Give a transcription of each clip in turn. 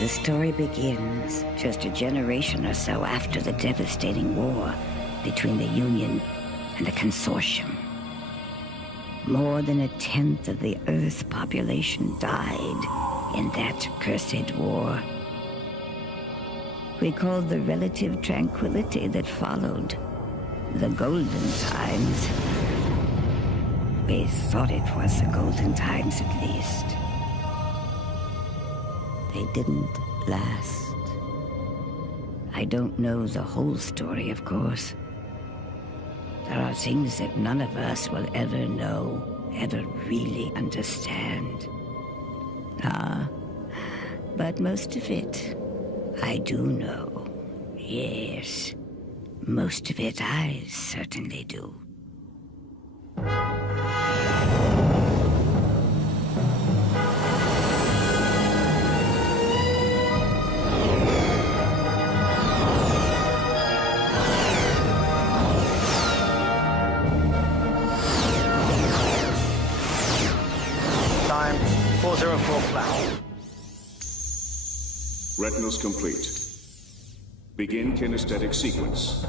The story begins just a generation or so after the devastating war between the Union and the Consortium. More than 1/10 of the Earth's population died in that cursed war. We called the relative tranquility that followed the golden times. We thought it was the golden times at least. They didn't last. I don't know the whole story, of course. There are things that none of us will ever know, ever really understand. But most of it, I do know. Yes, most of it I certainly do. Time, 404 flat. Retinals complete. Begin kinesthetic sequence.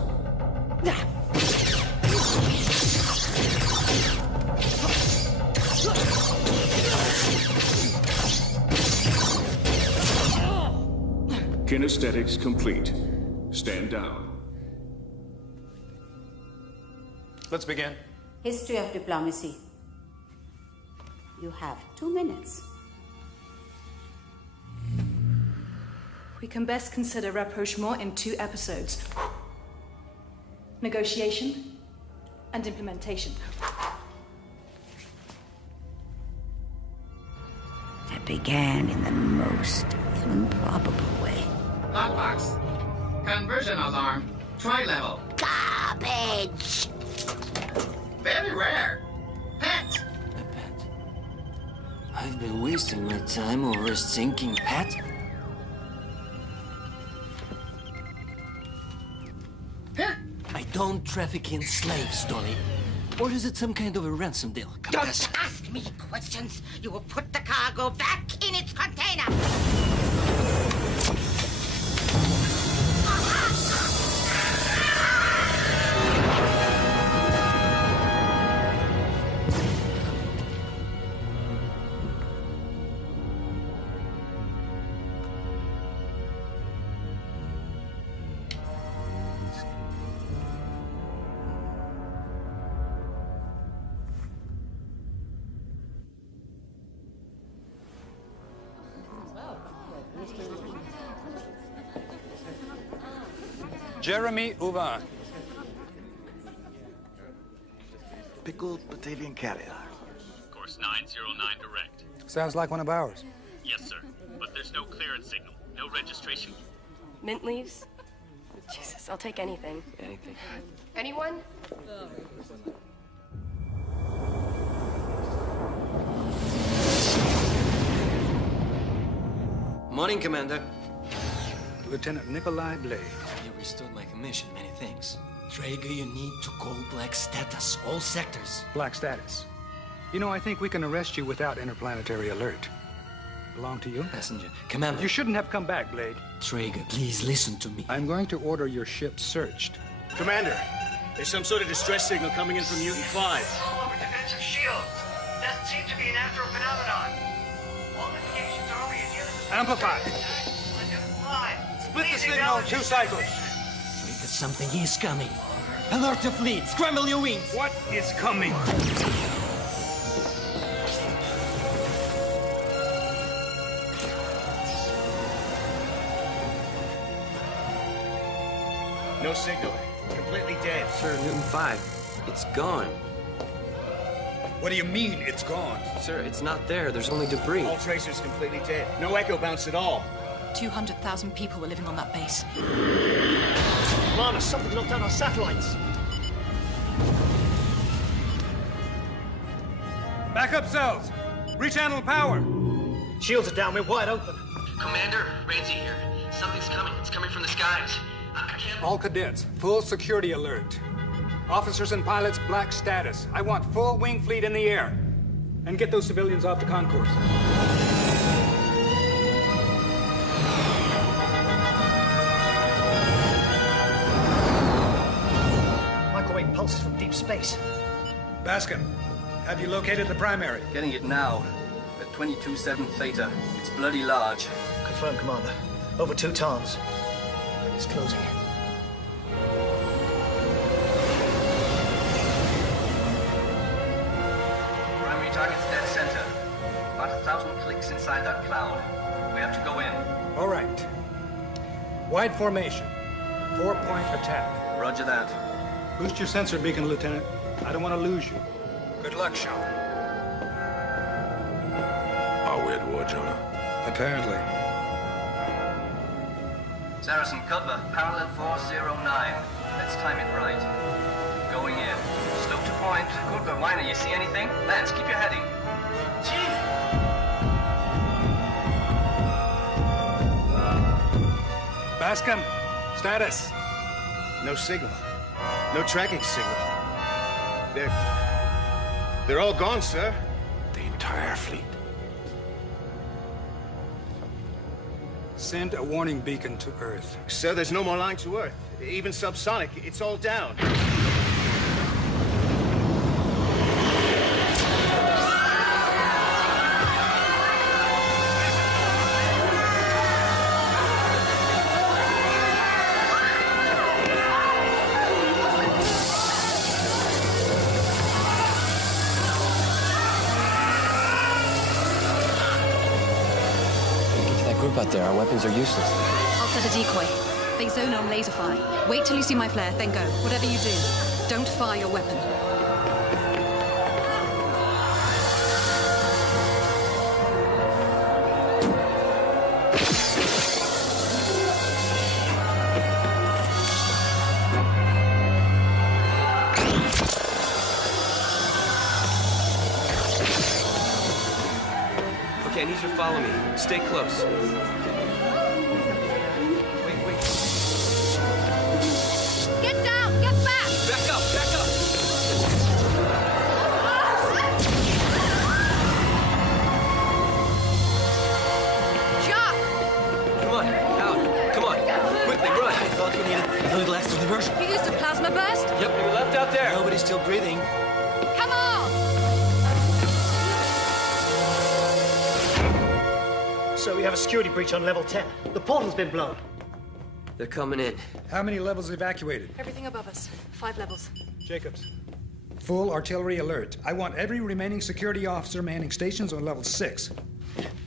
Kinesthetics complete. Stand down. Let's begin. History of diplomacy. You have 2 minutes. We can best consider rapprochement in 2 episodes. Negotiation and implementation. That began in the most improbable way. Lockbox. Conversion alarm. Tri-level. Garbage! Very rare. Pet. A pet. I've been wasting my time over a sinking pet. I don't traffic in slaves, Dolly. Or is it some kind of a ransom deal? Don't ask me questions. You will put the cargo back in its container. Jeremy Uvan. Pickled Batavian caviar. Course 909 direct. Sounds like one of ours. Yes, sir. But there's no clearance signal. No registration. Mint leaves? Oh, Jesus, I'll take anything. Anything. Anyone? Morning, Commander. Lieutenant Nikolai Blade. You restored my commission. Many thanks. Traeger, you need to call Black Status. All sectors. Black Status. You know, I think we can arrest you without interplanetary alert. Belong to you? Passenger. Commander. You shouldn't have come back, Blade. Traeger, please listen to me. I'm going to order your ship searched. Commander, there's some sort of distress signal coming in from Mutant 5. All over defensive shields. Doesn't seem to be a natural phenomenon. All indications are we in unison. Amplify. Split the signal 2 cycles. Traeger, something is coming. Alert the fleet. Scramble your wings. What is coming? No signal. Completely dead. Sir, Newton 5. It's gone. What do you mean, it's gone? Sir, it's not there. There's only debris. All tracers completely dead. No echo bounce at all. 200,000 people were living on that base. Lana, something knocked down our satellites. Backup cells! Rechannel power! Shields are down. We're wide open. Commander, Ramsey here. Something's coming. It's coming from the skies. I can't... All cadets, full security alert. Officers and pilots, Black Status. I want full wing fleet in the air. And get those civilians off the concourse. space. Bascom, have you located the primary? Getting it now. At 22-7 Theta. It's bloody large. Confirmed, Commander. Over 2 tons. It's closing. Primary target's dead center. About 1,000 clicks inside that cloud. We have to go in. All right. Wide formation. 4-point attack. Roger that. Boost your sensor beacon, Lieutenant. I don't want to lose you. Good luck, Shaw. Are we at war, Jonah? Apparently. Saracen cover, parallel 409. Let's time it right. Going in. Slow to point. Cooper, Miner, you see anything? Lance, keep your heading. Chief! Bascom, status. No signal. No tracking signal. They're all gone, sir. The entire fleet. Send a warning beacon to Earth. Sir, there's no more line to Earth. Even subsonic, it's all down. Group out there, our weapons are useless. I'll set a decoy. They zone on laser fire. Wait till you see my flare, then go. Whatever you do, don't fire your weapon. Okay, I need you to follow me. Stay close. Wait. Get down! Get back! Back up! Jock! Come on, out. Come on. Quickly, run. I thought we needed a little extra diversion. You used a plasma burst? Yep, we were left out there. Nobody's still breathing. Come on! So we have a security breach on level 10. The portal's been blown. They're coming in. How many levels evacuated? Everything above us. 5 levels. Jacobs. Full artillery alert. I want every remaining security officer manning stations on level 6.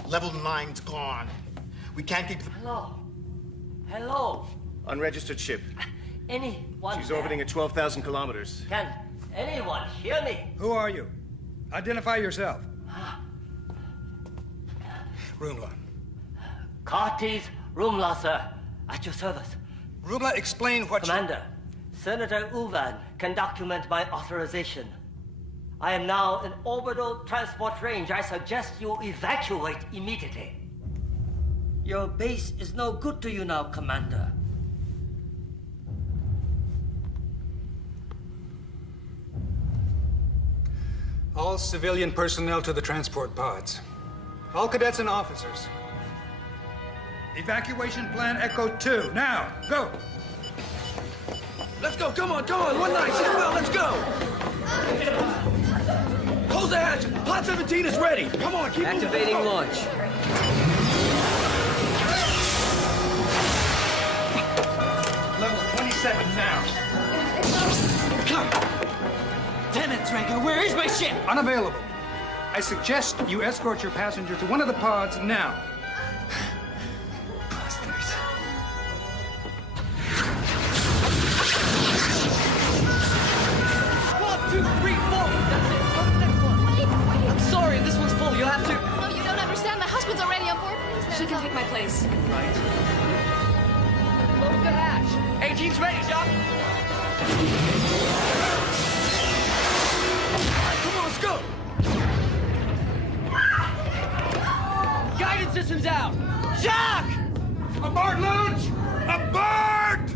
Level 9's gone. We can't keep the... Hello. Unregistered ship. Anyone She's there? orbiting at 12,000 kilometers. Can anyone hear me? Who are you? Identify yourself. Rumla. Cartes Rumla, sir. At your service. Rumla, explain what Commander, Senator Uvan can document my authorization. I am now in orbital transport range. I suggest you evacuate immediately. Your base is no good to you now, Commander. All civilian personnel to the transport pods. All cadets and officers. Evacuation plan Echo 2. Now, go! Let's go, come on, 196, well, let's go! Close the hatch! Pod 17 is ready! Come on, keep Activating moving. launch. Level 27 now. Come! Damn it, Drago, where is my ship? Unavailable. I suggest you escort your passenger to one of the pods now. Bastards. One, two, three, four. That's it. Go to the next one. Wait. I'm sorry, this one's full. You'll have to... No, you don't understand. My husband's already on board. Please, She can take my place. Right. Close the hatch. 18's ready, Jock. Come on, let's go! Guidance system's out. Jock! Aboard, launch! Aboard!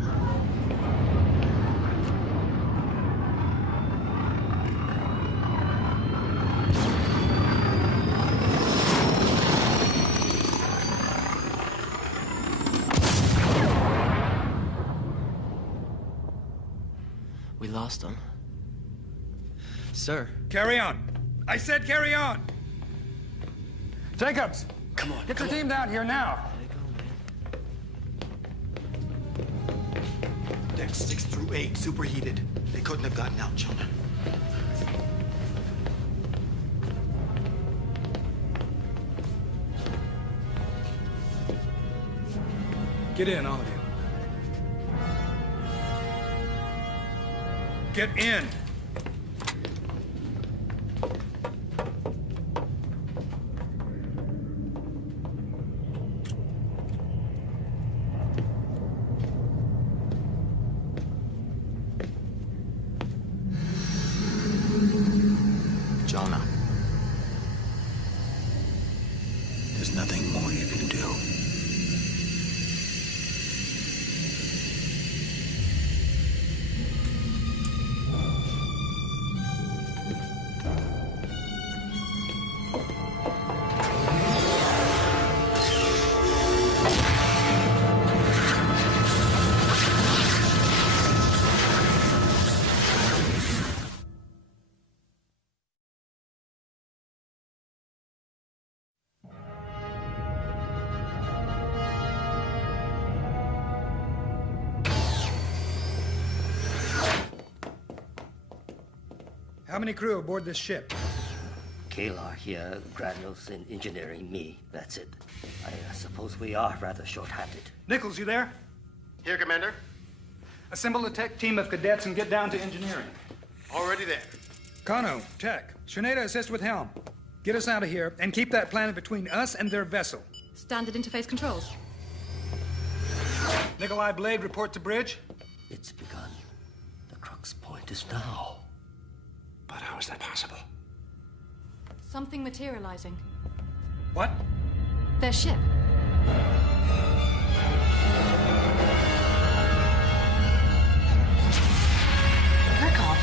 We lost them. Sir. Carry on. I said carry on. Jacobs. Come on. Get your team down here now. Decks 6 through 8 superheated. They couldn't have gotten out, Jonah. Get in, all of you. Get in. Jonah. There's nothing more you can do. How many crew aboard this ship? Kalar here, Granules in engineering, me. That's it. I suppose we are rather short-handed. Nichols, you there? Here, Commander. Assemble a tech team of cadets and get down to engineering. Already there. Kano, tech. Shaneda, assist with helm. Get us out of here and keep that planet between us and their vessel. Standard interface controls. Nikolai Blade, report to bridge. It's begun. The crux point is now. But how is that possible? Something materializing. What? Their ship. Murkoff.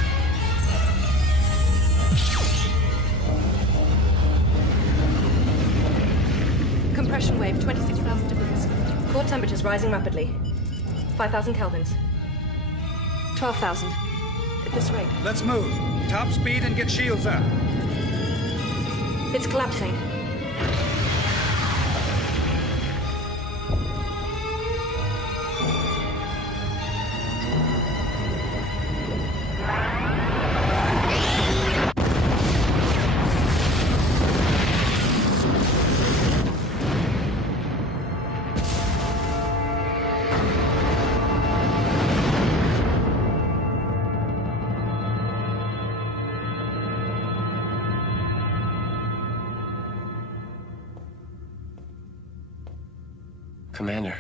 Compression wave, 26,000 degrees. Core temperatures rising rapidly. 5,000 kelvins. 12,000. At this rate. Let's move. Top speed and get shields up. It's collapsing. Commander.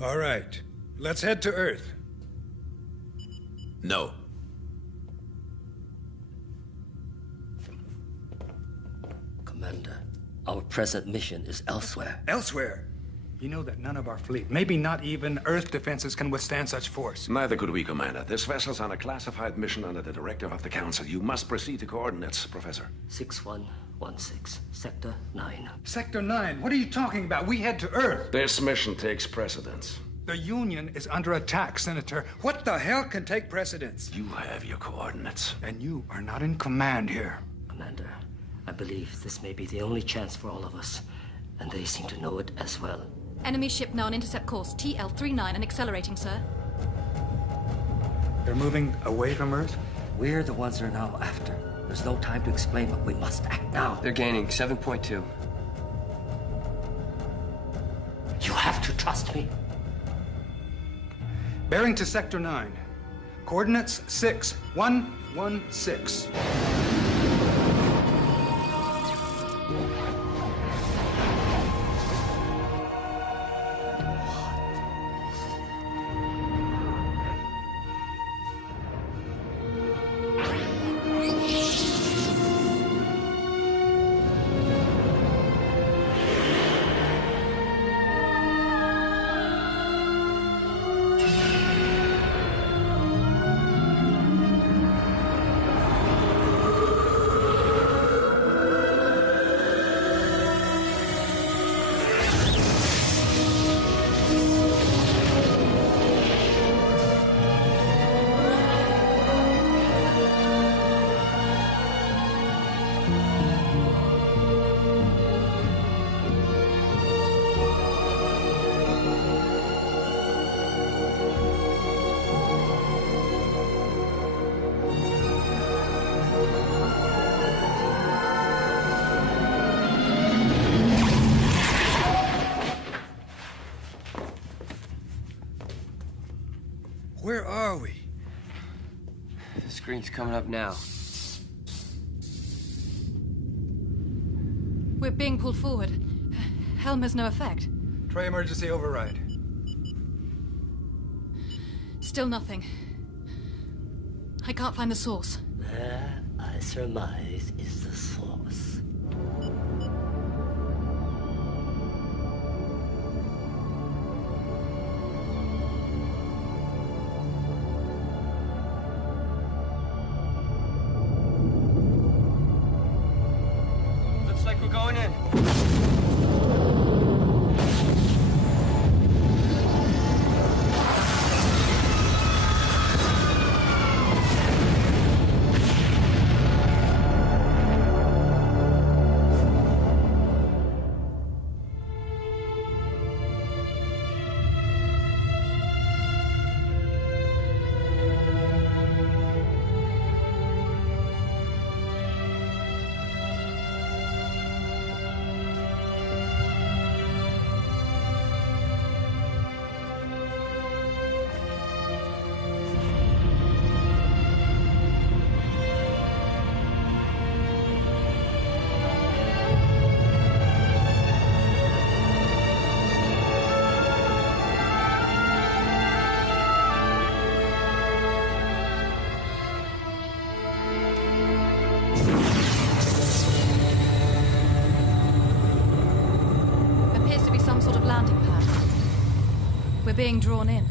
All right. Let's head to Earth. No. Commander, our present mission is elsewhere. Elsewhere? You know that none of our fleet, maybe not even Earth defenses, can withstand such force. Neither could we, Commander. This vessel's on a classified mission under the directive of the Council. You must proceed to coordinates, Professor. 6116, Sector 9. Sector 9? What are you talking about? We head to Earth. This mission takes precedence. The Union is under attack, Senator. What the hell can take precedence? You have your coordinates. And you are not in command here. Commander, I believe this may be the only chance for all of us, and they seem to know it as well. Enemy ship now on intercept course TL39 and accelerating, sir. They're moving away from Earth? We're the ones they're now after. There's no time to explain, but we must act now. They're gaining 7.2. You have to trust me. Bearing to Sector 9. Coordinates 6116. Where are we? The screen's coming up now. We're being pulled forward. Helm has no effect. Try emergency override. Still nothing. I can't find the source. There, I surmise, is the source. Looks like we're going in. We're being drawn in.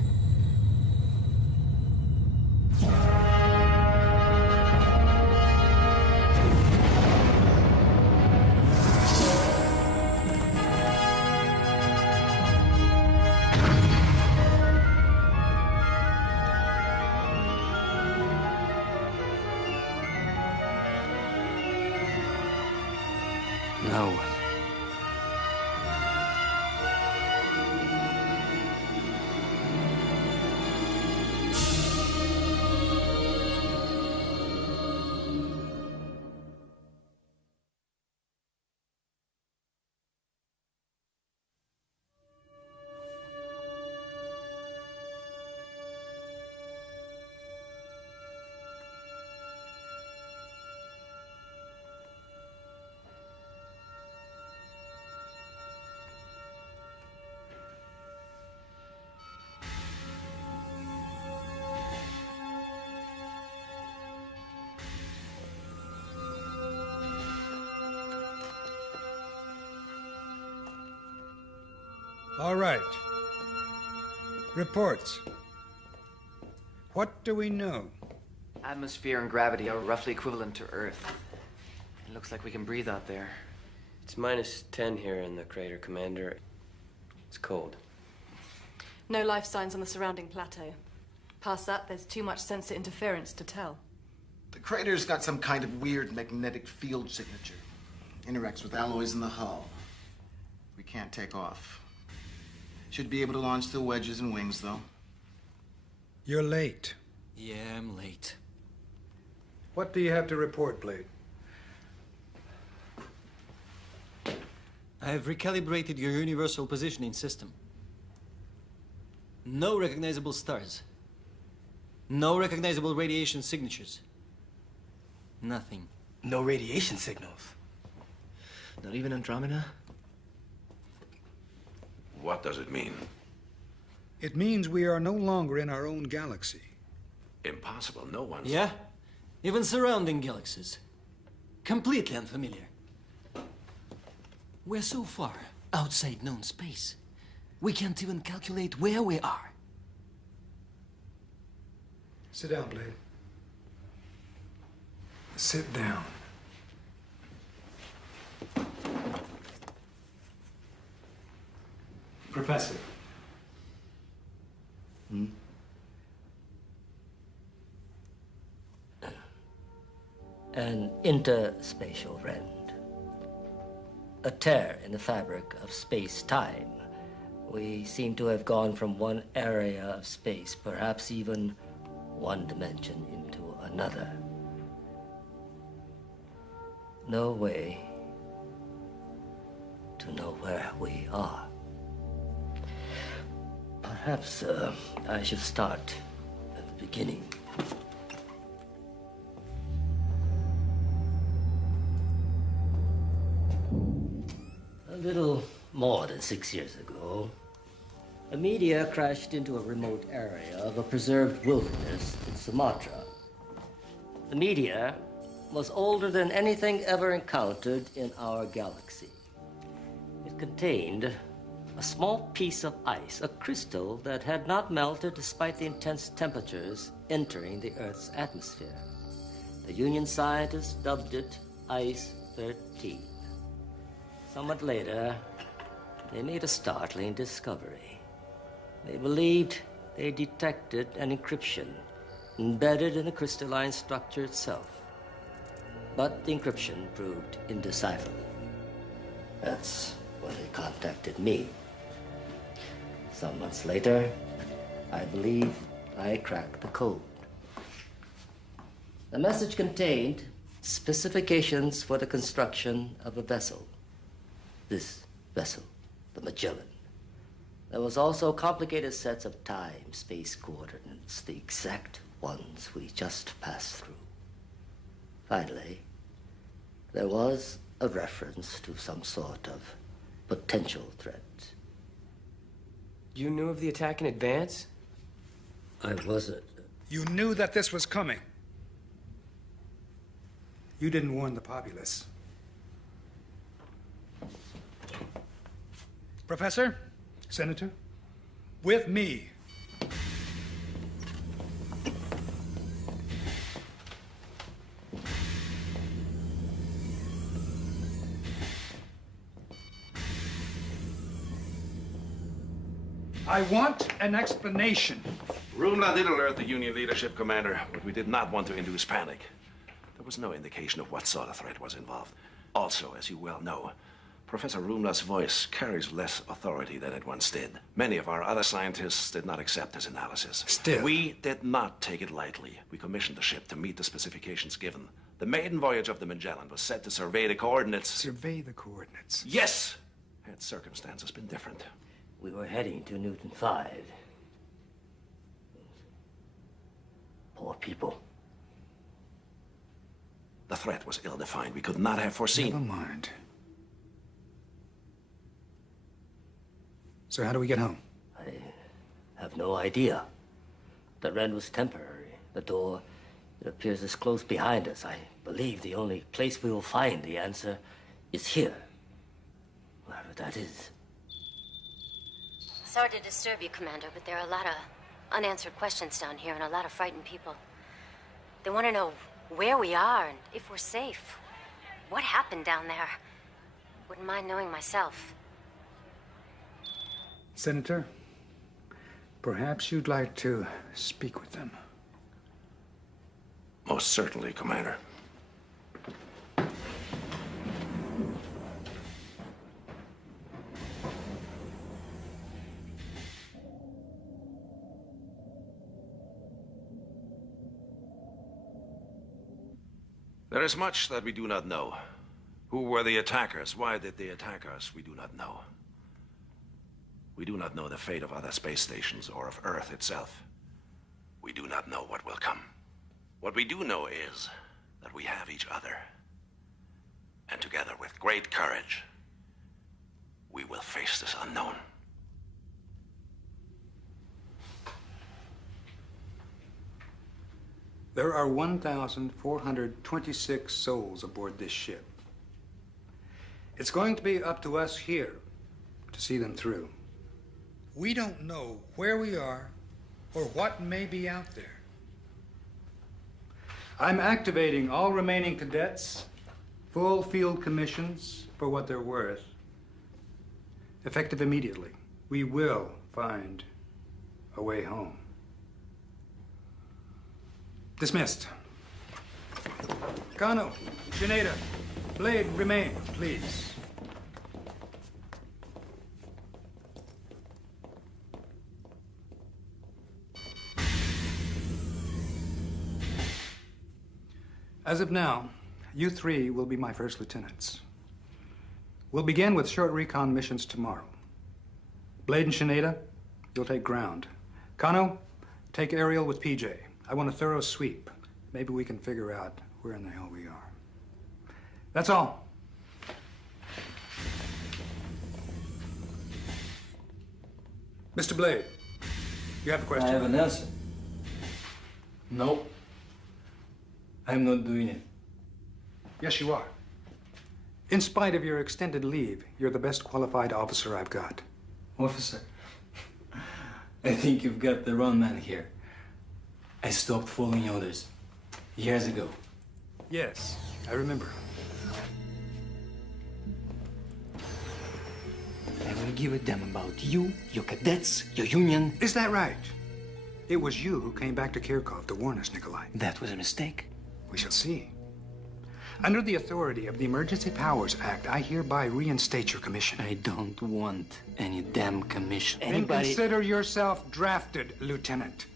No. All right. Reports. What do we know? Atmosphere and gravity are roughly equivalent to Earth. It looks like we can breathe out there. It's -10 here in the crater, Commander. It's cold. No life signs on the surrounding plateau. Past that, there's too much sensor interference to tell. The crater's got some kind of weird magnetic field signature. Interacts with alloys in the hull. We can't take off. Should be able to launch the wedges and wings, though. You're late. Yeah, I'm late. What do you have to report, Blade? I have recalibrated your universal positioning system. No recognizable stars. No recognizable radiation signatures. Nothing. No radiation signals. Not even Andromeda? What does it mean? It means we are no longer in our own galaxy. Impossible. No one's... Yeah? Even surrounding galaxies. Completely unfamiliar. We're so far outside known space, we can't even calculate where we are. Sit down, Blade. Sit down. Professor. An interspatial rend. A tear in the fabric of space-time. We seem to have gone from one area of space, perhaps even one dimension, into another. No way to know where we are. Perhaps I should start beginning. A little more than 6 years ago, a meteor crashed into a remote area of a preserved wilderness in Sumatra. The meteor was older than anything ever encountered in our galaxy. It contained a small piece of ice, a crystal that had not melted despite the intense temperatures entering the Earth's atmosphere. The Union scientists dubbed it Ice 13. Somewhat later, they made a startling discovery. They believed they detected an encryption embedded in the crystalline structure itself. But the encryption proved indecipherable. That's when they contacted me. Some months later, I believe I cracked the code. The message contained specifications for the construction of a vessel. This vessel, the Magellan. There was also complicated sets of time-space coordinates, the exact ones we just passed through. Finally, there was a reference to some sort of potential threat. You knew of the attack in advance? I wasn't. You knew that this was coming. You didn't warn the populace. Professor, Senator, with me. I want an explanation. Rumla did alert the Union leadership, Commander, but we did not want to induce panic. There was no indication of what sort of threat was involved. Also, as you well know, Professor Rumla's voice carries less authority than it once did. Many of our other scientists did not accept his analysis. Still. We did not take it lightly. We commissioned the ship to meet the specifications given. The maiden voyage of the Magellan was set to survey the coordinates. Survey the coordinates? Yes! Had circumstances been different. We were heading to Newton 5. Poor people. The threat was ill-defined. We could not have foreseen. Never mind. So how do we get home? I have no idea. The rent was temporary. The door, it appears, is closed behind us. I believe the only place we will find the answer is here. Wherever that is. Sorry to disturb you, Commander, but there are a lot of unanswered questions down here and a lot of frightened people. They want to know where we are and if we're safe. What happened down there? Wouldn't mind knowing myself. Senator, perhaps you'd like to speak with them. Most certainly, Commander. There is much that we do not know. Who were the attackers? Why did they attack us? We do not know. We do not know the fate of other space stations or of Earth itself. We do not know what will come. What we do know is that we have each other. And together, with great courage, we will face this unknown. There are 1,426 souls aboard this ship. It's going to be up to us here to see them through. We don't know where we are or what may be out there. I'm activating all remaining cadets, full field commissions for what they're worth. Effective immediately. We will find a way home. Dismissed. Kano, Shineda, Blade, remain, please. As of now, you three will be my first lieutenants. We'll begin with short recon missions tomorrow. Blade and Shineda, you'll take ground. Kano, Take Ariel with PJ. I want a thorough sweep. Maybe we can figure out where in the hell we are. That's all. Mr. Blade, you have a question? I have an answer. No. I'm not doing it. Yes, you are. In spite of your extended leave, you're the best qualified officer I've got. Officer, I think you've got the wrong man here. I stopped following orders years ago. Yes, I remember. I don't give a damn about you, your cadets, your union. Is that right? It was you who came back to Kirkov to warn us, Nikolai. That was a mistake. We shall see. Under the authority of the Emergency Powers Act, I hereby reinstate your commission. I don't want any damn commission. Then consider yourself drafted, Lieutenant.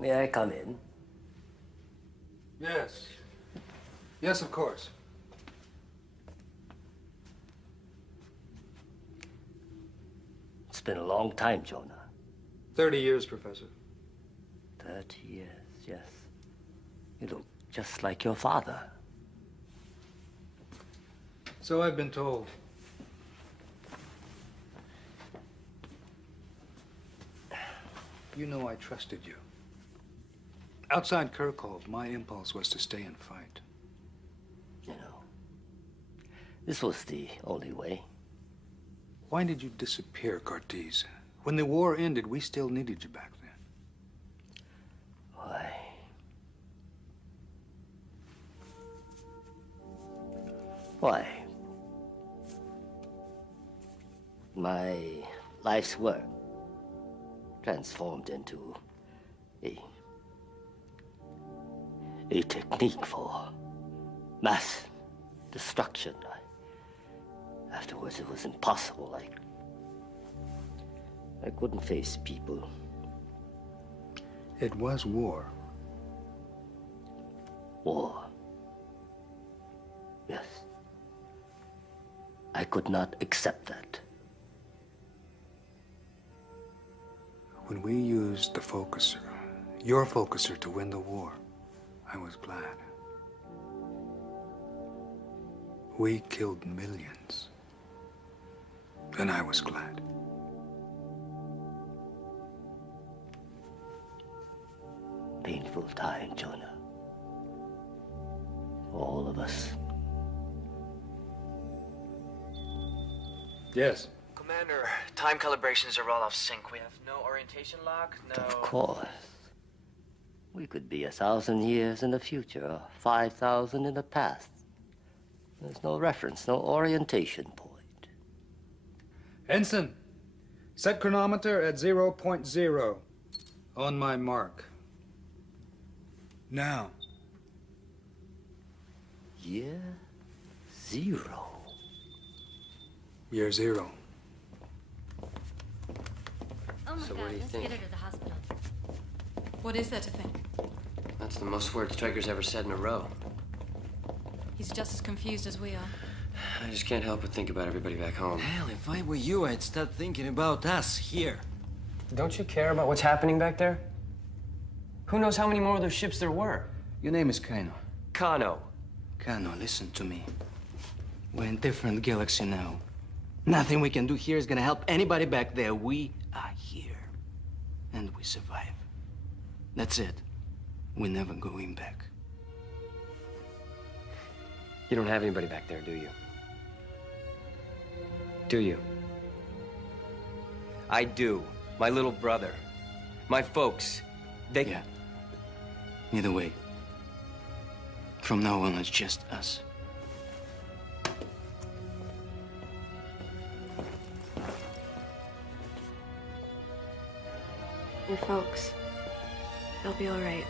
May I come in? Yes. Yes, of course. It's been a long time, Jonah. 30 years, Professor. 30 years, yes. You look just like your father. So I've been told. You know I trusted you. Outside Kirkov, my impulse was to stay and fight. You know, this was the only way. Why did you disappear, Cortez? When the war ended, we still needed you back then. Why? Why? My life's work transformed into a technique for mass destruction. Afterwards, it was impossible. I couldn't face people. It was war. War. Yes. I could not accept that. When we used the focuser, your focuser, to win the war, I was glad. We killed millions. Then I was glad. Painful time, Jonah. All of us. Yes. Commander, time calibrations are all off sync. We have no orientation lock, no... Of course. We could be 1,000 years in the future, or 5,000 in the past. There's no reference, no orientation point. Ensign, set chronometer at 0.0. On my mark. Now. Year 0. Year 0. Oh my So God, what do you let's think? get her to the hospital. What is there to think? That's the most words Stryker's ever said in a row. He's just as confused as we are. I just can't help but think about everybody back home. Hell, if I were you, I'd start thinking about us here. Don't you care about what's happening back there? Who knows how many more of those ships there were? Your name is Kano. Kano. Kano, listen to me. We're in a different galaxy now. Nothing we can do here is gonna help anybody back there. We are here. And we survive. That's it. We're never going back. You don't have anybody back there, do you? Do you? I do. My little brother. My folks. They... Yeah. Either way. From now on, it's just us. Your folks, they'll be all right.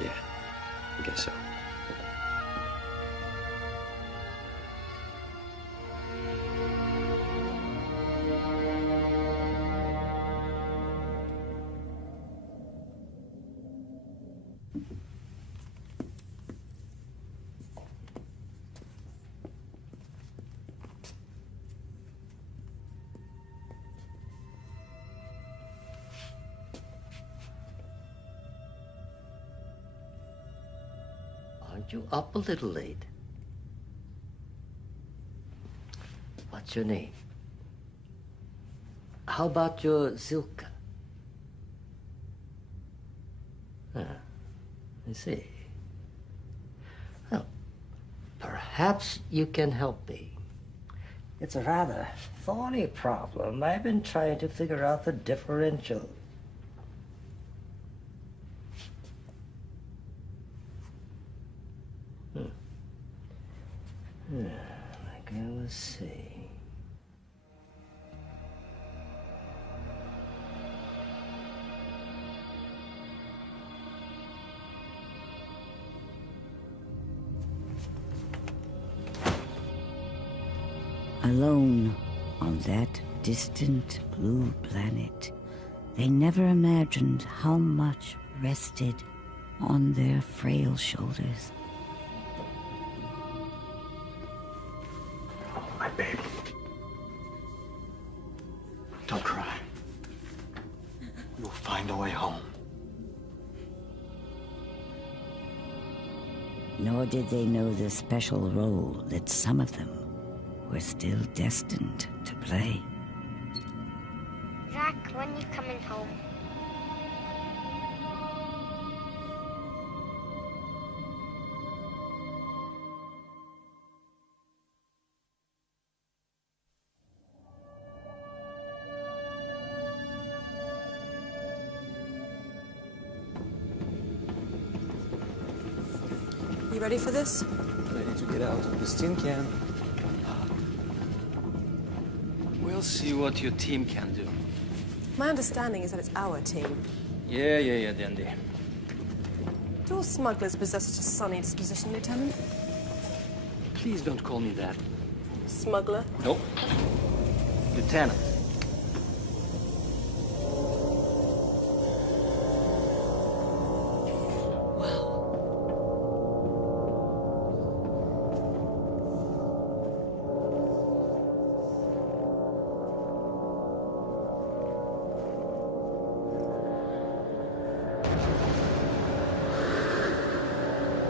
Yeah, I guess so. Aren't you up a little late? What's your name? How about your Zilka? Ah, I see. Well, perhaps you can help me. It's a rather thorny problem. I've been trying to figure out the differential. Like I was saying. Alone on that distant blue planet, they never imagined how much rested on their frail shoulders. My baby. Don't cry. We will find a way home. Nor did they know the special role that some of them were still destined to play. Zach, when you coming home? You ready for this? Ready to get out of this tin can. We'll see what your team can do. My understanding is that it's our team. Yeah, Dandy. Do all smugglers possess such a sunny disposition, Lieutenant? Please don't call me that. Smuggler? Nope. Lieutenant.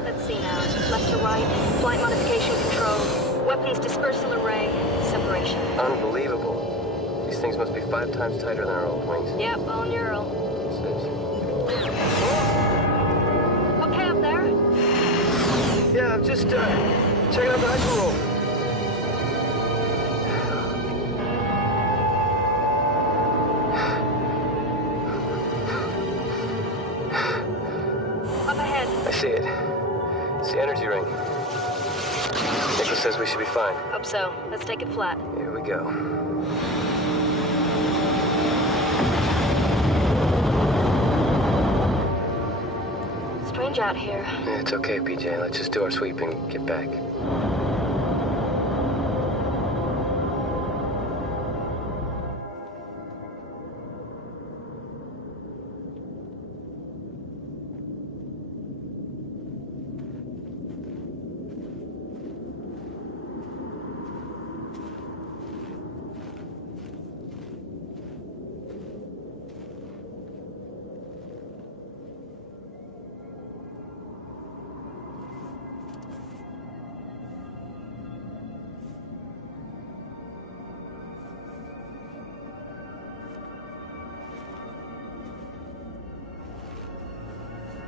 Let's see now. Left to right, flight modification control, weapons dispersal array, separation. Unbelievable. These things must be 5 times tighter than our old wings. Yep, all neural. Okay up there? Yeah, I'm just checking out the ice roll. Up ahead. I see it. It's the energy ring. Nicholas says we should be fine. Hope so. Let's take it flat. Here we go. Strange out here. Yeah, it's okay, PJ. Let's just do our sweep and get back.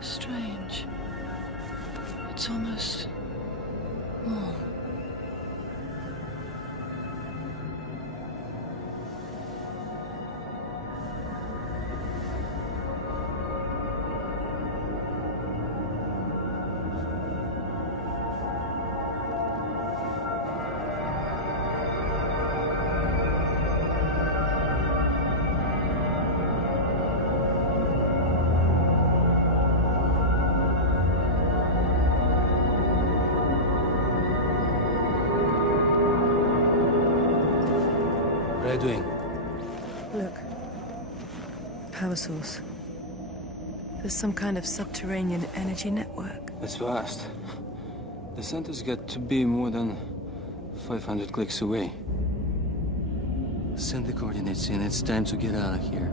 Strange. It's almost warm. What are you doing? Look. Power source. There's some kind of subterranean energy network. It's vast. The center's got to be more than 500 clicks away. Send the coordinates in. It's time to get out of here.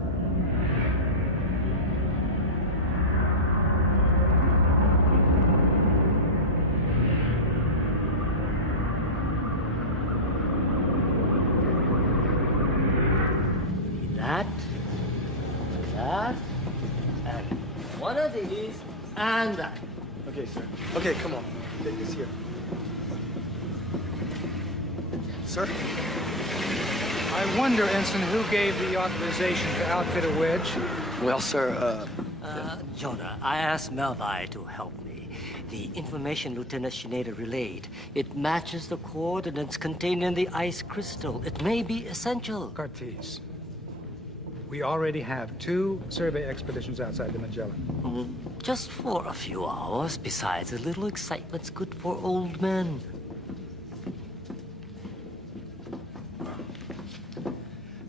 That, and one of these, and that. Okay, sir. Okay, come on. Take this here. Sir? I wonder, Ensign, who gave the authorization to outfit a wedge? Well, sir, Jonah, I asked Melvi to help me. The information Lieutenant Shineda relayed, it matches the coordinates contained in the ice crystal. It may be essential. Cartes, we already have 2 survey expeditions outside the Magellan. Just for a few hours. Besides, a little excitement's good for old men.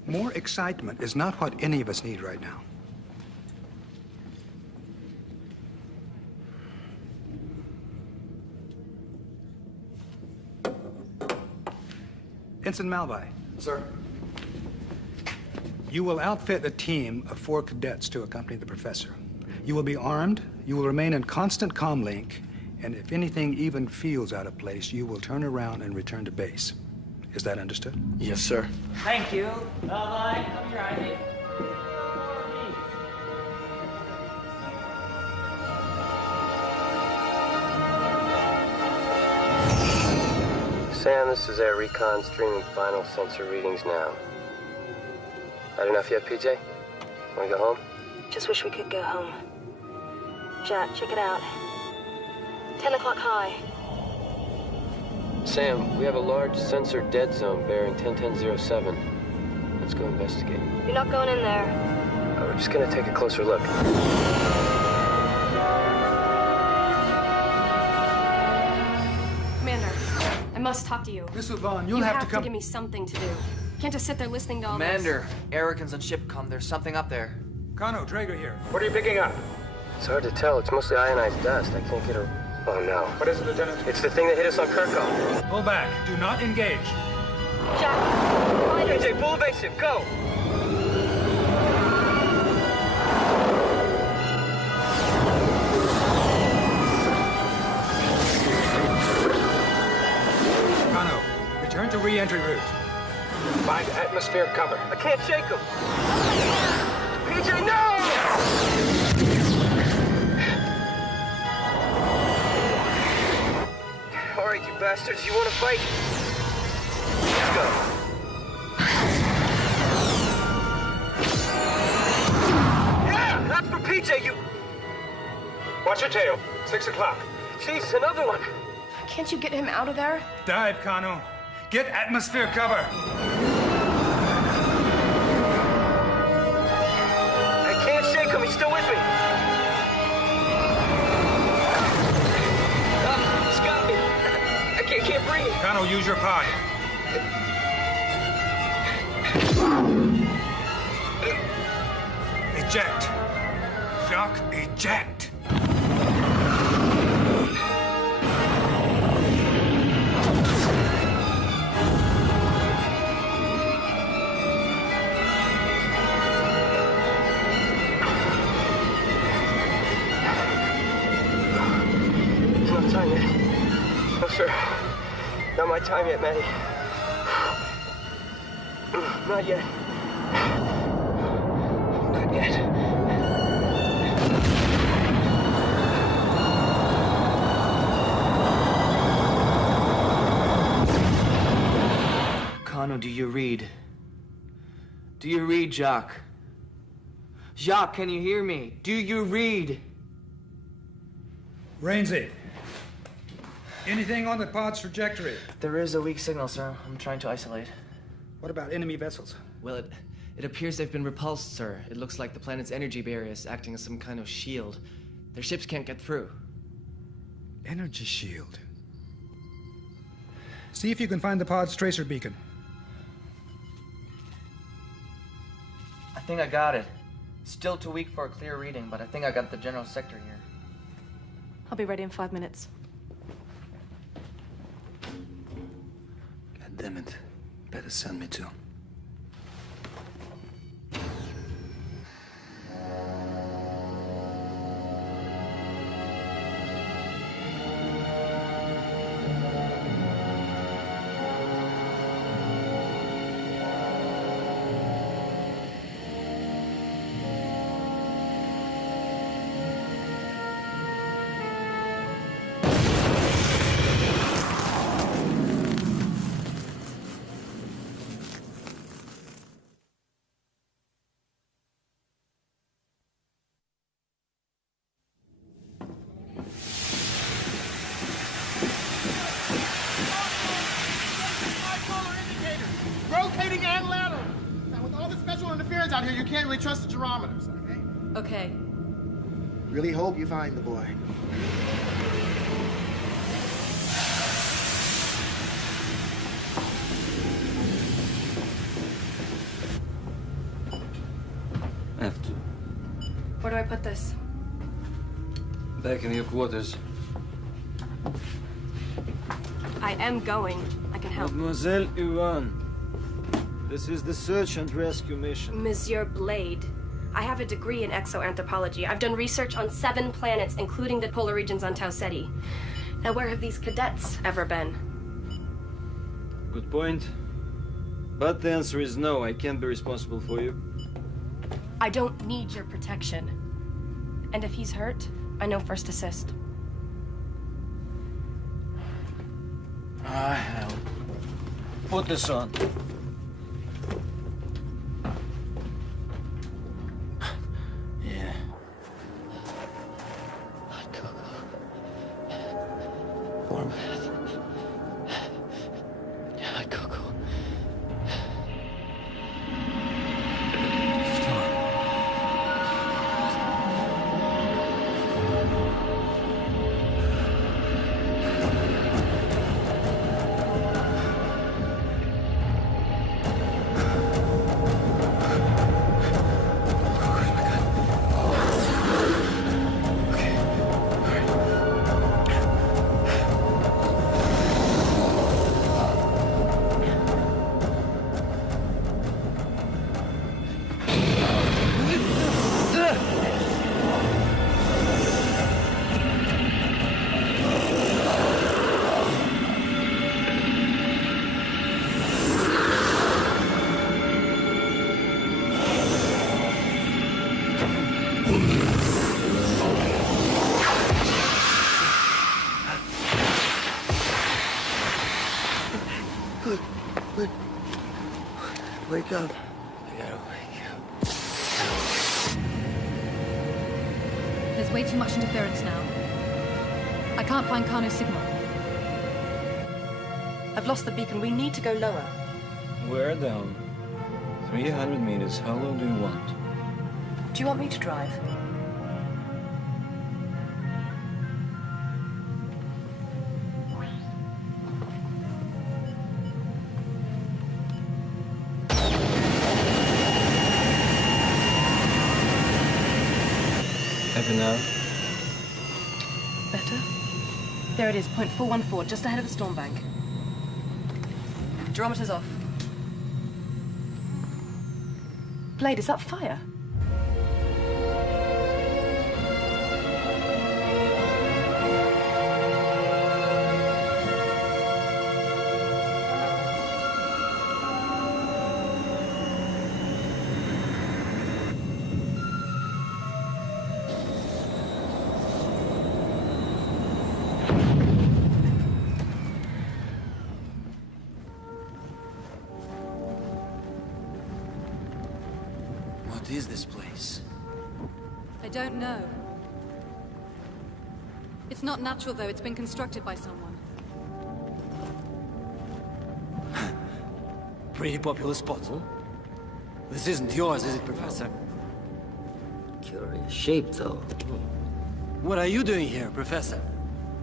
More excitement is not what any of us need right now. Ensign Malvi. Sir? You will outfit a team of 4 cadets to accompany the professor. You will be armed, you will remain in constant comm link, and if anything even feels out of place, you will turn around and return to base. Is that understood? Yes, sir. Thank you. Melvi, come driving. Sam, this is Air Recon streaming final sensor readings now. Had enough yet, PJ? Wanna go home? Just wish we could go home. Jack, check it out. 10 o'clock high. Sam, we have a large sensor dead zone bearing 101007. Let's go investigate. You're not going in there. We're just gonna take a closer look. Commander, I must talk to you. Miss Vaughn, you'll have to come. give me something to do. Can't just sit there listening to all Commander, Arrogance on shipcom. There's something up there. Kano, Traeger here. What are you picking up? It's hard to tell. It's mostly ionized dust. I can't get a... Oh, no. What is it, Lieutenant? It's the thing that hit us on Kirkhoff. Pull back. Do not engage. Jack, PJ, full evasive. Go! Kano, return to re-entry route. Find atmosphere cover. I can't shake him. PJ, no! All right, you bastards, you want to fight? Let's go. Yeah, that's for PJ, you... Watch your tail. 6 o'clock. Jesus, another one. can't you get him out of there? Dive, Kano. Get atmosphere cover. I can't shake him. He's still with me. He's got me. I can't breathe. Kano, use your pod. Eject. Jacques, eject. Not time yet. No, sir. Not my time yet, Maddie. Not yet. Not yet. Kano, do you read? Do you read, Jacques? Jacques, can you hear me? Do you read? Rainsy, anything on the pod's trajectory? There is a weak signal, sir. I'm trying to isolate. What about enemy vessels? Well, it appears they've been repulsed, sir. It looks like the planet's energy barrier is acting as some kind of shield. Their ships can't get through. Energy shield. See if you can find the pod's tracer beacon. think I got it. Still too weak for a clear reading, but I think I got the general sector here. I'll be ready in 5 minutes. God damn it. Better send me too. Rotating and lateral. Now, with all the special interference out here, you can't really trust the gyrometers, okay? Okay. Really hope you find the boy. Have to. Where do I put this? Back in your quarters. I am going. I can help. Mademoiselle Yuan, this is the search and rescue mission. Monsieur Blade, I have a degree in exoanthropology. I've done research on 7 planets, including the polar regions on Tau Ceti. Now, where have these cadets ever been? Good point. But the answer is no, I can't be responsible for you. I don't need your protection. And if he's hurt, I know first assist. Hell. Put this on. Yeah. Warm bath. Yeah, Coco. Wake up. I gotta wake up. There's way too much interference now. I can't find Kano's signal. I've lost the beacon. We need to go lower. We're down. 300 meters. How low do you want? Do you want me to drive? Happy now? Better? There it is, point 414, just ahead of the storm bank. Gyrometer's off. Blade, is that fire? What is this place? I don't know. It's not natural, though. It's been constructed by someone. Pretty popular spot, huh? This isn't yours, is it, Professor? Curious shape, though. What are you doing here, Professor?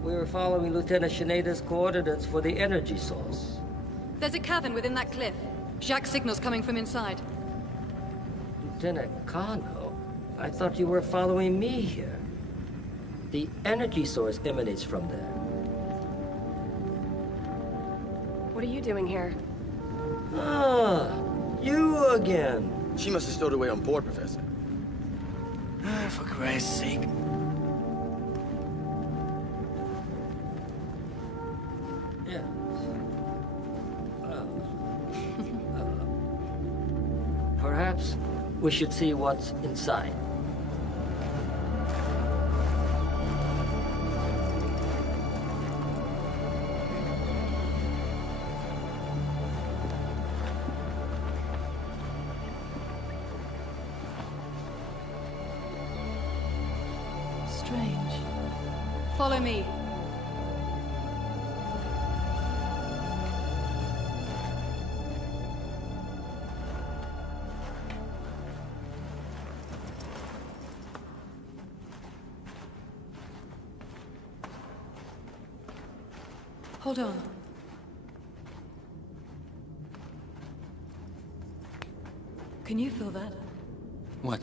We were following Lieutenant Shineda's coordinates for the energy source. There's a cavern within that cliff. Jacques' signal's coming from inside. Lieutenant Kano, I thought you were following me here. The energy source emanates from there. What are you doing here? Ah, you again. She must have stowed away on board, Professor. For Christ's sake. Yes. Perhaps we should see what's inside. Strange. Follow me. Hold on. Can you feel that? What?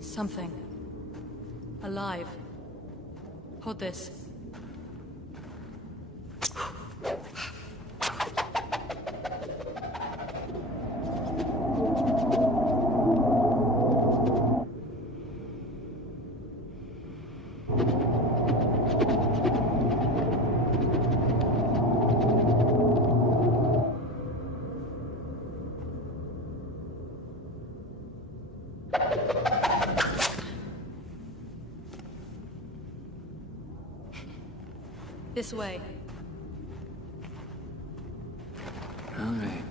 Something. Alive. Hold this. This way. All right.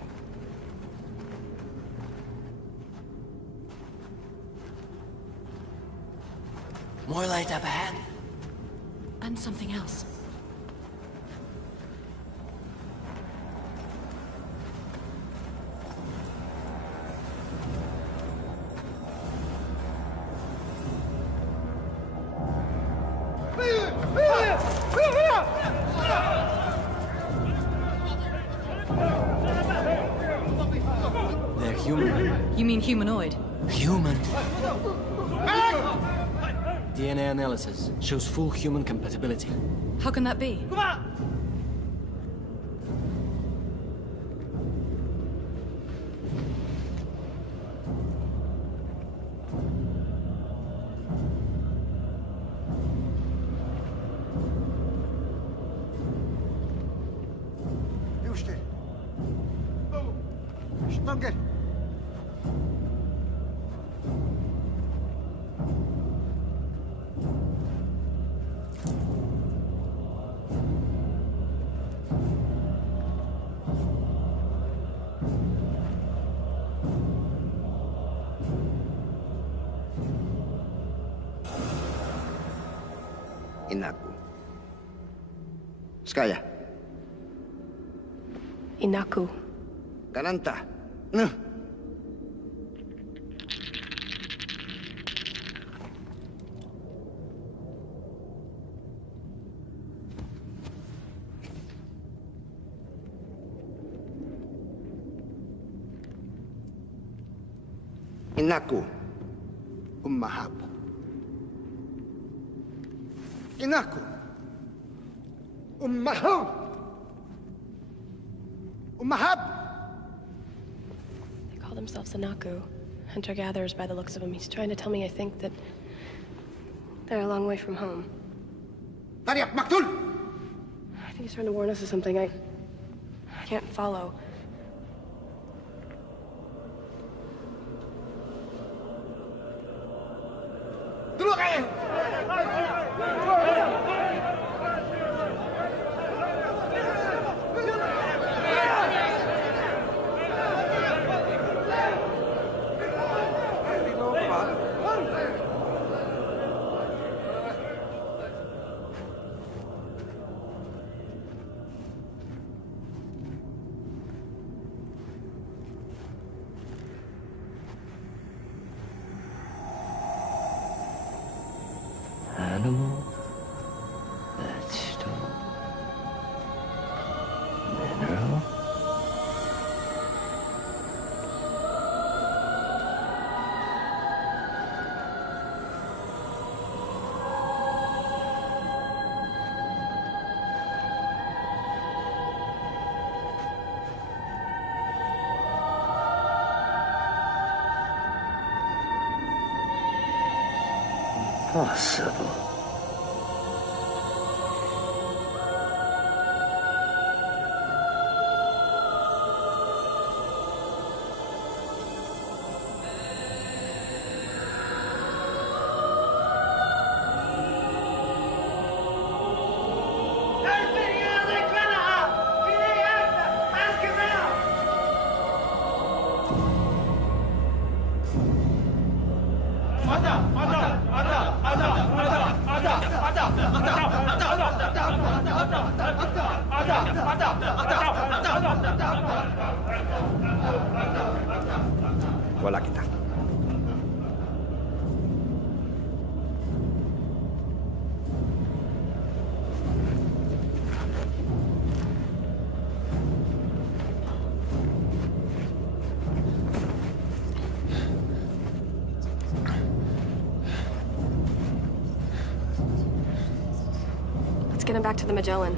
More light up ahead. And something else. They're human. You mean humanoid? Human? DNA analysis shows full human compatibility. How can that be? Inaku. Skaya. Inaku. Kananta. No. Inaku. Umahab. Inaku. Umahab. Umahab. They call themselves Inaku. Hunter-gatherers by the looks of them. He's trying to tell me, I think, that they're a long way from home. Tariq Maktul! I think he's trying to warn us of something. I can't follow. Dulu kayo! possible? Wala kita. Let's get him back to the Magellan.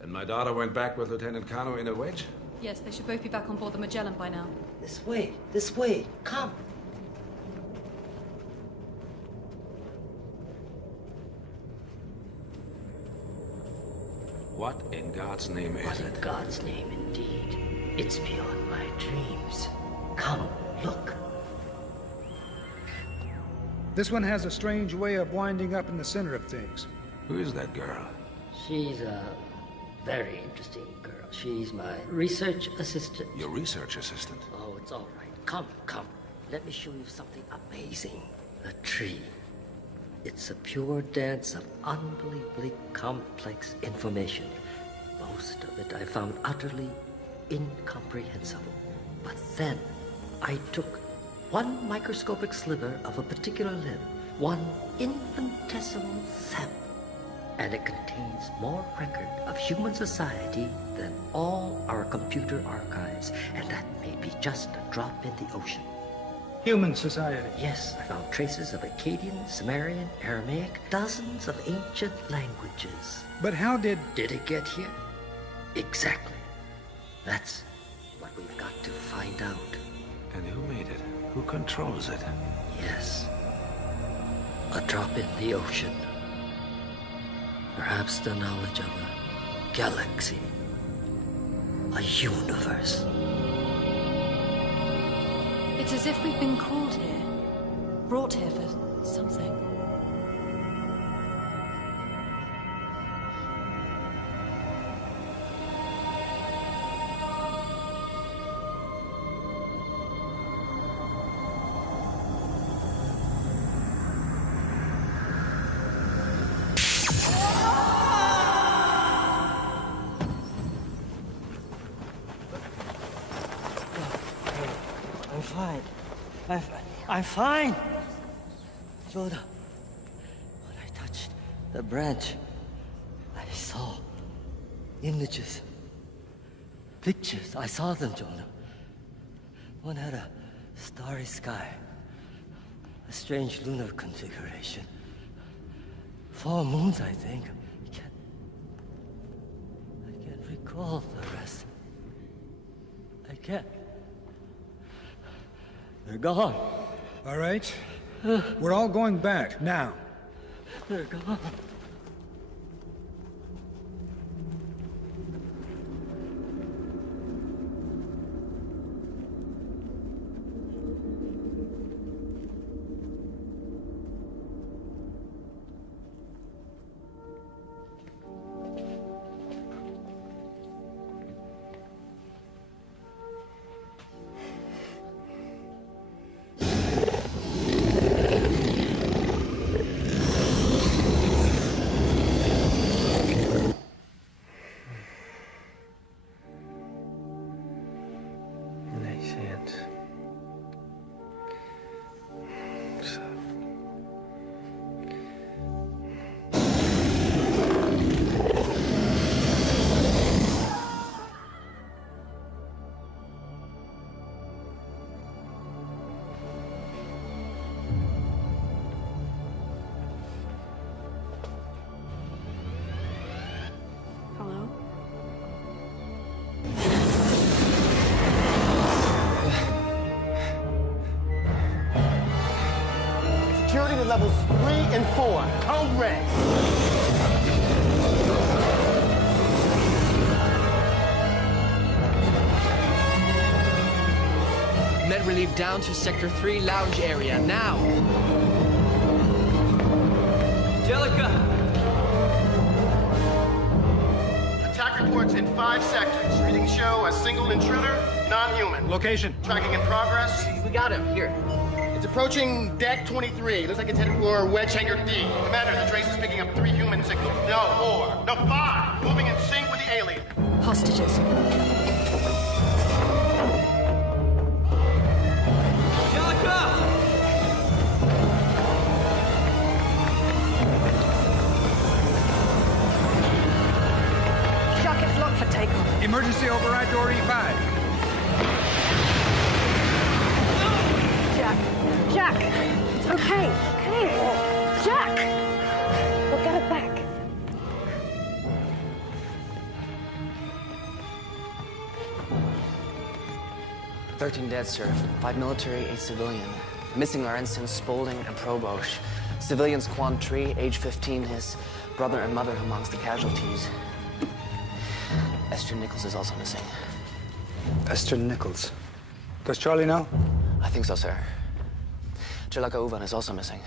And my daughter went back with Lieutenant Kano in a wedge? Yes, they should both be back on board the Magellan by now. This way, come. What in God's name is What it? in God's name, indeed. It's beyond my dreams. Come, look. This one has a strange way of winding up in the center of things. Who is that girl? She's a very interesting girl. She's my research assistant. Your research assistant? Oh, it's all right. Come. Let me show you something amazing. A tree. It's a pure dance of unbelievably complex information. Most of it I found utterly incomprehensible. But then I took one microscopic sliver of a particular limb, one infinitesimal sample, and it contains more record of human society than all our computer archives, and that may be just a drop in the ocean. Human society. Yes, I found traces of Akkadian, Sumerian, Aramaic, dozens of ancient languages. But how did it get here? Exactly. That's what we've got to find out. And who made it? Who controls it? Yes. A drop in the ocean. Perhaps the knowledge of a galaxy. A universe. It's as if we've been called here. Brought here for something. I'm fine. I'm fine. Jonah, when I touched the branch, I saw images, pictures. I saw them, Jonah. One had a starry sky, a strange lunar configuration. 4 moons, I think. I can't recall the rest. I can't. They're gone. All right. We're all going back, now. They're gone. levels 3 and 4. Code red. Med relief down to Sector 3 lounge area, now! Angelica! Attack reports in 5 sectors. Readings show a single intruder, non-human. Location. Tracking in progress. We got him, here. It's approaching deck 23. Looks like it's headed for Wedge Hangar D. Commander, the trace is picking up 3 human signals. No, 4. No, 5. Moving in sync with the alien. Hostages. Jacket's locked for takeoff. Emergency override door E5. Jack, it's okay. Okay. Jack! We'll get it back. "13 dead, sir. 5 military, 8 civilian. Missing our ensigns Spaulding and Probosch. Civilians Quan Tri, age 15, his brother and mother amongst the casualties. Esther Nichols is also missing. Esther Nichols. Does Charlie know? I think so, sir. Angelica Uvan is also missing.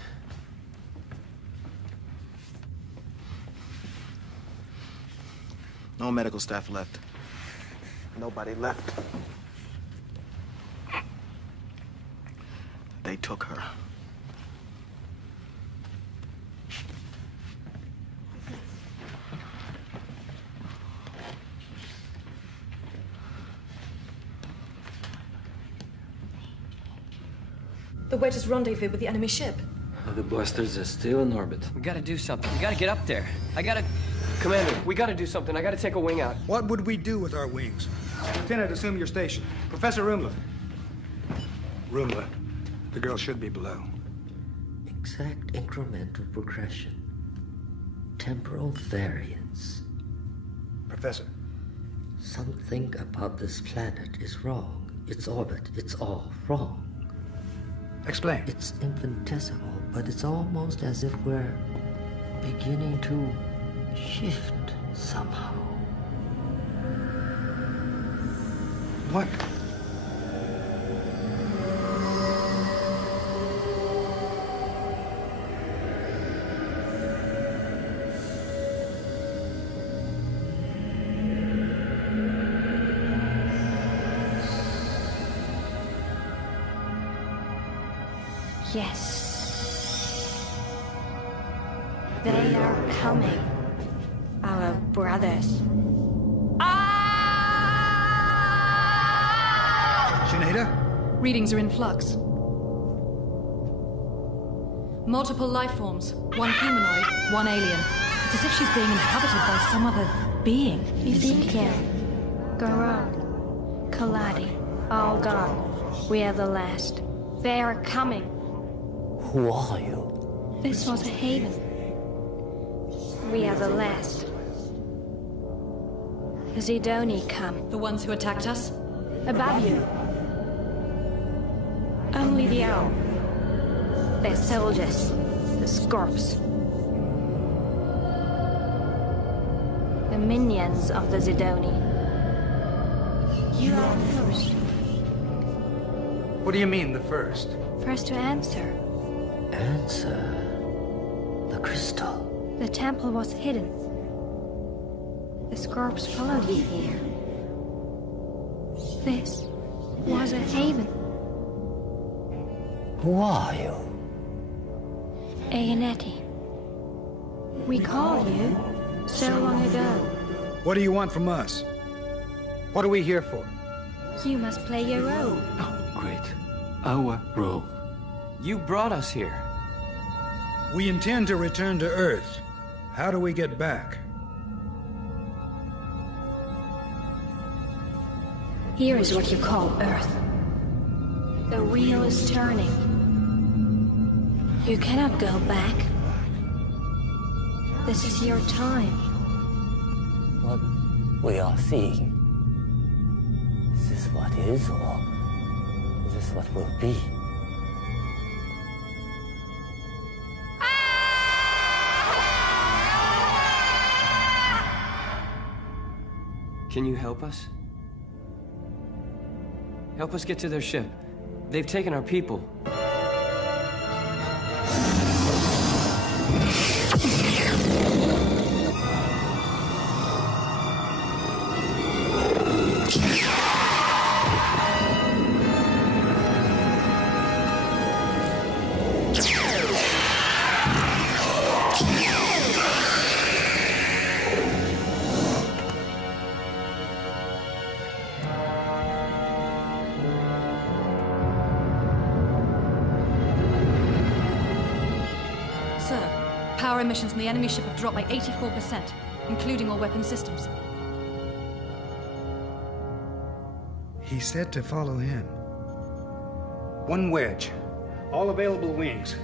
No medical staff left. Nobody left. They took her. The Wedge's rendezvous with the enemy ship. The blasters are still in orbit. We gotta do something. We gotta get up there. Commander, we gotta do something. I gotta take a wing out. What would we do with our wings? Lieutenant, assume your station. Professor Rumla. Rumla, the girl should be below. Exact incremental progression. Temporal variance. Professor. Something about this planet is wrong. Its orbit, it's all wrong. Explain. It's infinitesimal, but it's almost as if we're beginning to shift somehow. What? Yes. They are coming. Our brothers. Sinead? Readings are in flux. Multiple life forms. One humanoid, one alien. It's as if she's being inhabited by some other being. Ezekiel, Garou, Kaladi, all gone. We are the last. They are coming. Who are you? This was a haven. We are the last. The Zidoni come. The ones who attacked us? Above you. Only the owl. Their soldiers. The Scorps. The minions of the Zidoni. You are first. What do you mean, the first? First to answer. Answer. The crystal. The temple was hidden. The Scorps followed you here. This was a haven. Who are you? Aenetti. We called you so long ago. What do you want from us? What are we here for? You must play your role. Great. Our role. You brought us here. We intend to return to Earth. How do we get back? Here is what you call Earth. The wheel is turning. You cannot go back. This is your time. What we are seeing. Is this what is, or is this what will be? Can you help us? Help us get to their ship. They've taken our people. Power emissions from the enemy ship have dropped by 84%, including all weapon systems. He said to follow him. One wedge. All available wings.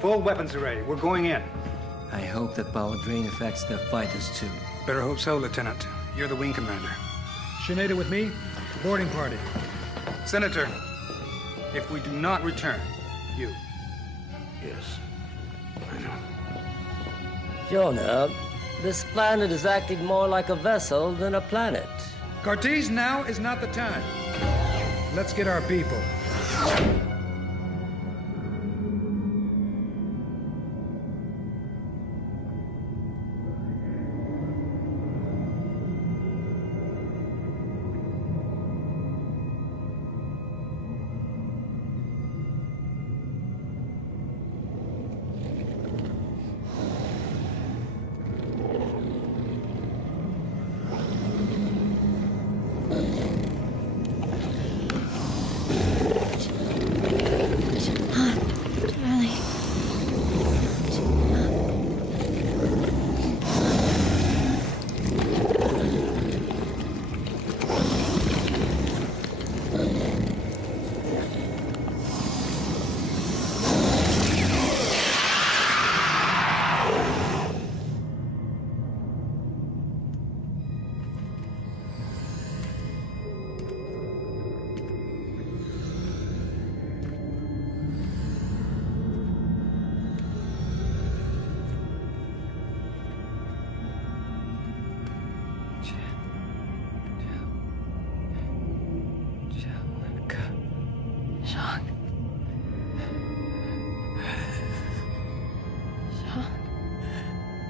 Full weapons array. We're going in. I hope that power drain affects their fighters too. Better hope so, Lieutenant. You're the wing commander. Sinead with me? Boarding party. Senator, if we do not return, you. Yes, I know. Jonah, this planet is acting more like a vessel than a planet. Cartese, now is not the time. Let's get our people.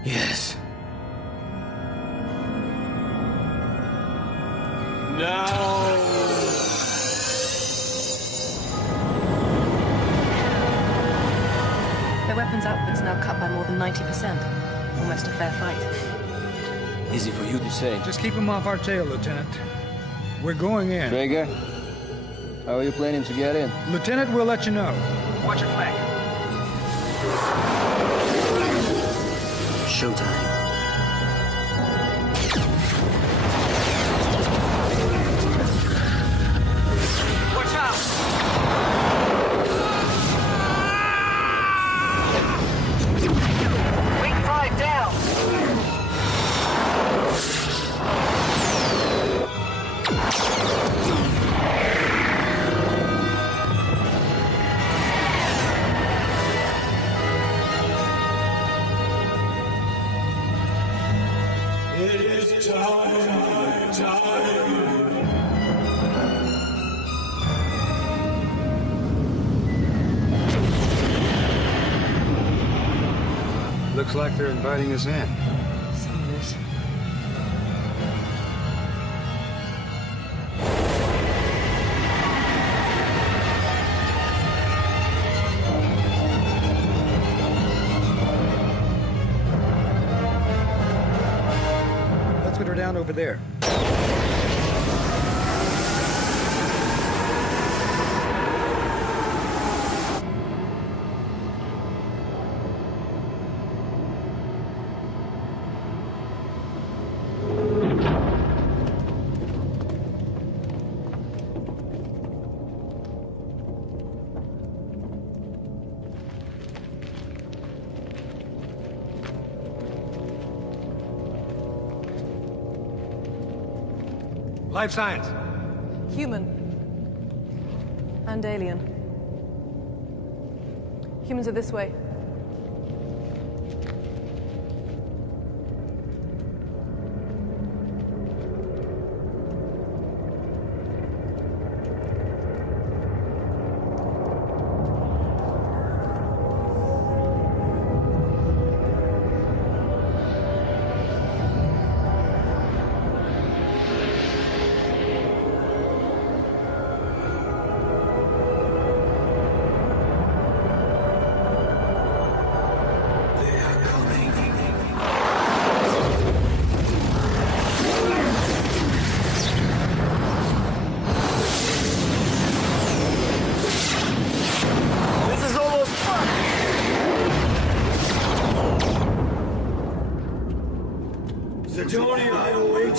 Yes. No! Their weapons output's now cut by more than 90%. Almost a fair fight. Easy for you to say. Just keep them off our tail, Lieutenant. We're going in. Traeger, how are you planning to get in? Lieutenant, we'll let you know. Watch your flank. Showtime. Watch out! Wing 5 down! It is time. Looks like they're inviting us in. Some of this. Let's get her down over there. Life science. Human. And alien. Humans are this way.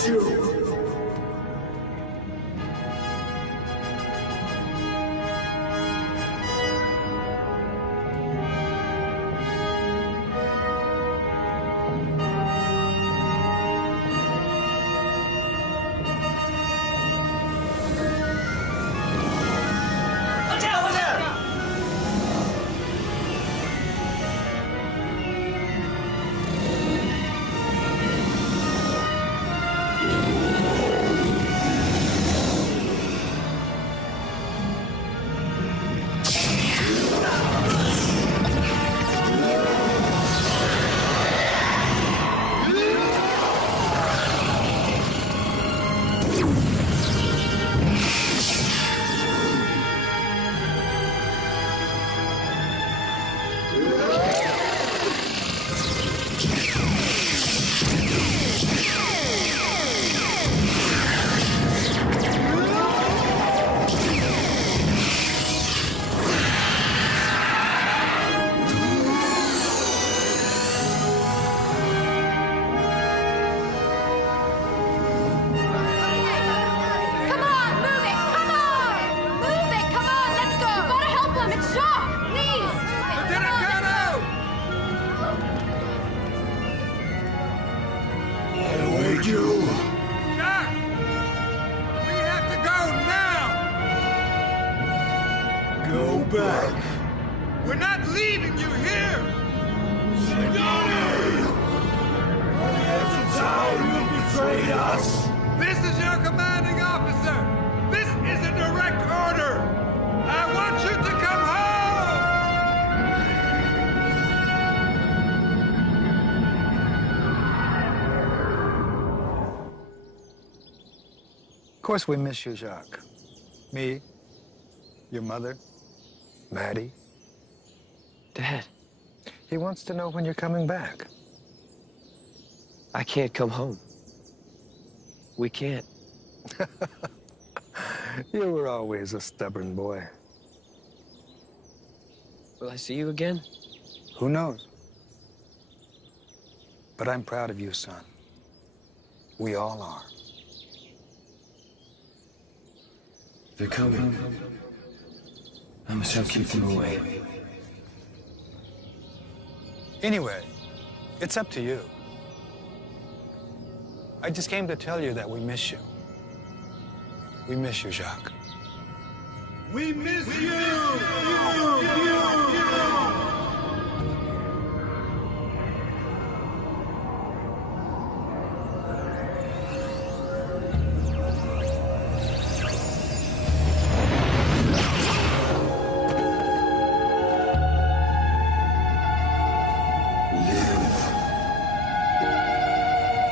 you. Of course we miss you, Jacques. Me, your mother, Maddie. Dad. He wants to know when you're coming back. I can't come home. We can't. You were always a stubborn boy. Will I see you again? Who knows? But I'm proud of you, son. We all are. They're coming. I must help keep them away. Anyway, it's up to you. I just came to tell you that we miss you. We miss you, Jacques. We miss you!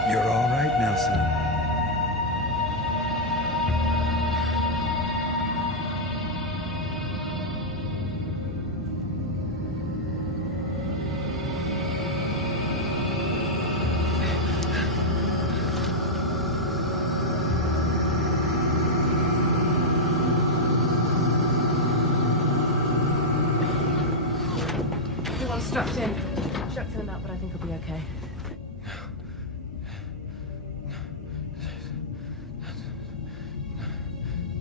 You're all right now, son. Everyone's strapped in. Jacques turned up, but I think he'll be okay.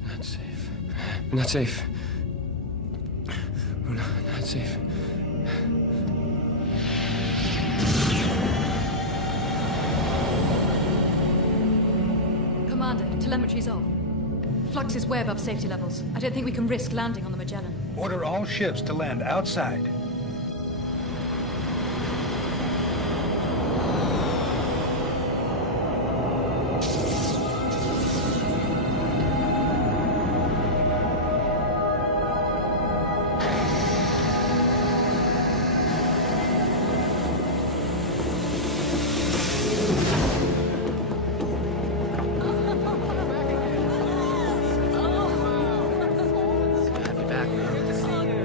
Not safe. Not safe. We're not safe. Commander, telemetry's off. Flux is way above safety levels. I don't think we can risk landing on the Magellan. Order all ships to land outside.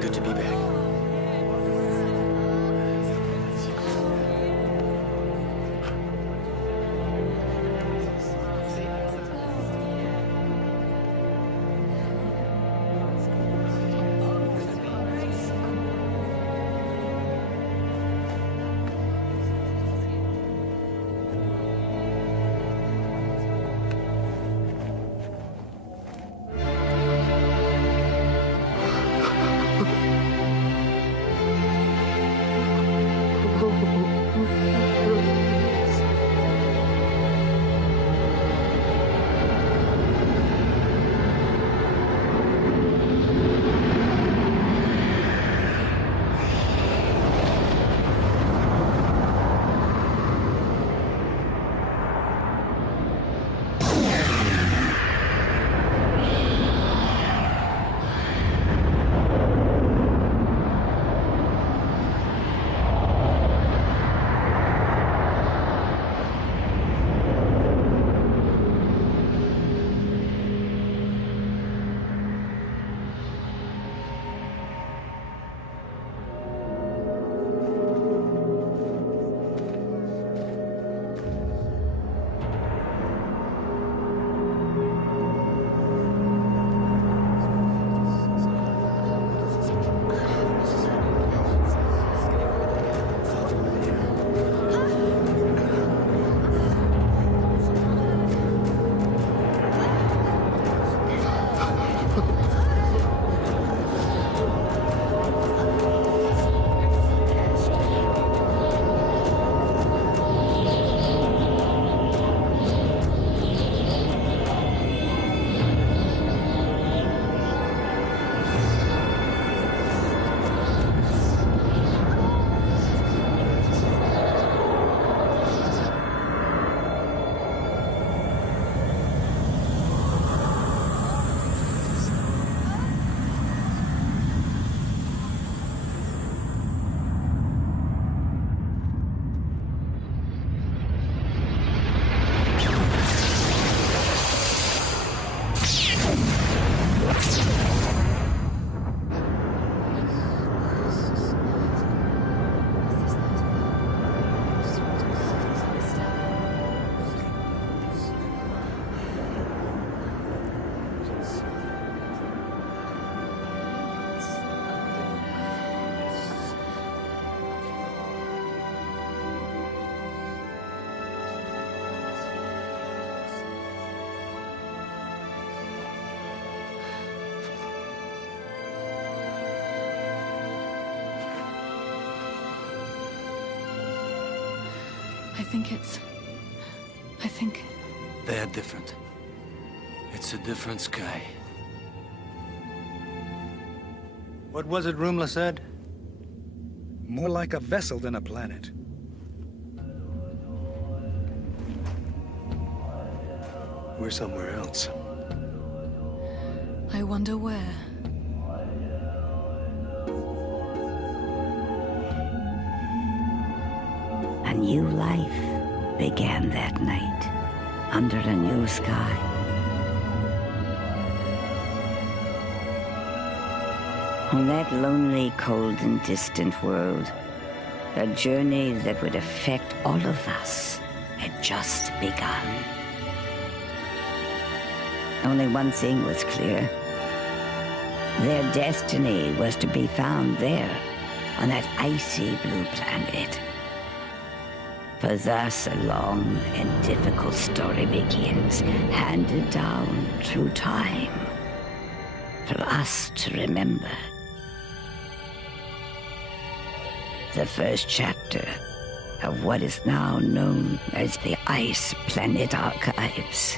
Good to be back. think... They are different. It's a different sky. What was it Rumla said? More like a vessel than a planet. We're somewhere else. I wonder where. A new life began that night, under a new sky. On that lonely, cold, and distant world, a journey that would affect all of us had just begun. Only one thing was clear. Their destiny was to be found there, on that icy blue planet. For thus a long and difficult story begins, handed down through time, for us to remember. The first chapter of what is now known as the Ice Planet Archives.